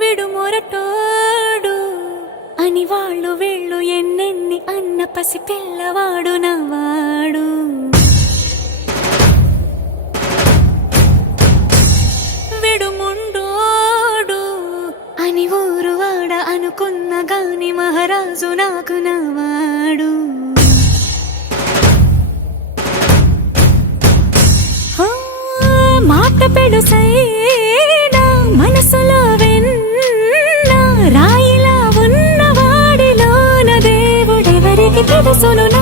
విడు మొరటోడు అని వాళ్ళు వీళ్ళు ఎన్నెన్ని అన్న పసి పిల్లవాడు నవాడు. విడు ముండోడు అని ఊరు వాడ అనుకున్న గాని మహారాజు నాకు నవాడు. మాట పెడుసైనా మనసులో వెన్న రాయిలా ఉన్నవాడిలోన దేవుడెవరికి తెలుసును.